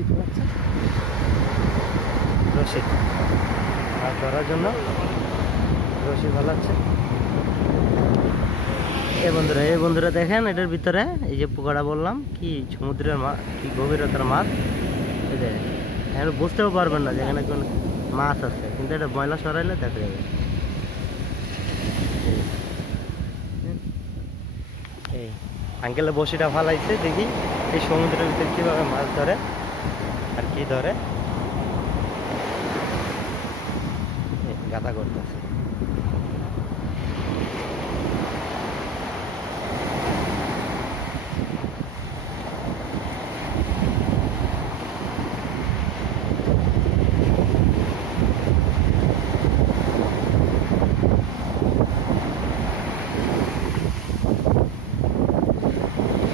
কি ফেলাচ্ছে? রশি মাছ ধরার জন্য রশি ফেলাচ্ছে। এই বন্ধুরা দেখেন এটার ভিতরে এই যে পোকাটা বললাম কি সমুদ্রের মাছ, কি গভীরতার মাছ। এই দেখেন এখানে বুঝতেও পারবেন না যে এখানে কোন মাছ আছে, কিন্তু এটা ময়লা সরাইলে দেখা যাবে। এই আঙ্কেলে বসিটা ফালাইছে, দেখি এই সমুদ্রের ভিতরে কীভাবে মাছ ধরে আর কি ধরে। গাথা করতেছে।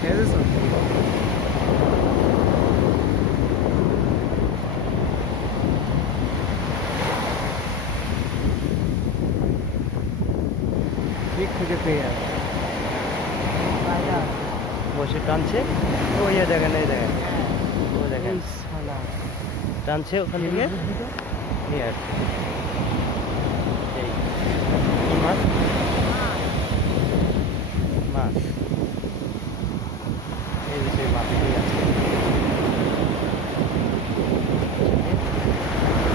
খেয়েছো? দিক থেকে পেয়ে যাবে। বসে টানছে, ওই দেখেন, এই দেখেন, ওই দেখেন টানছে ওখান থেকে নিয়ে আসছে। এই কি মাছ? মাছ, এই যে সেই মাছ নিয়ে আসছে।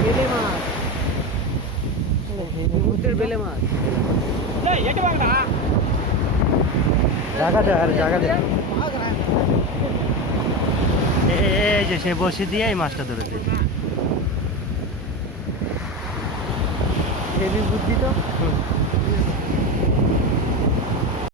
বেলে মাছ, সমুদ্রের বেলে মাছ। জায়গা দেয়, আরে জায়গা দেয়। এই যে সে বসে দিয়ে এই মাছটা ধরে দিয়েছে। হেভি বুদ্ধি তো।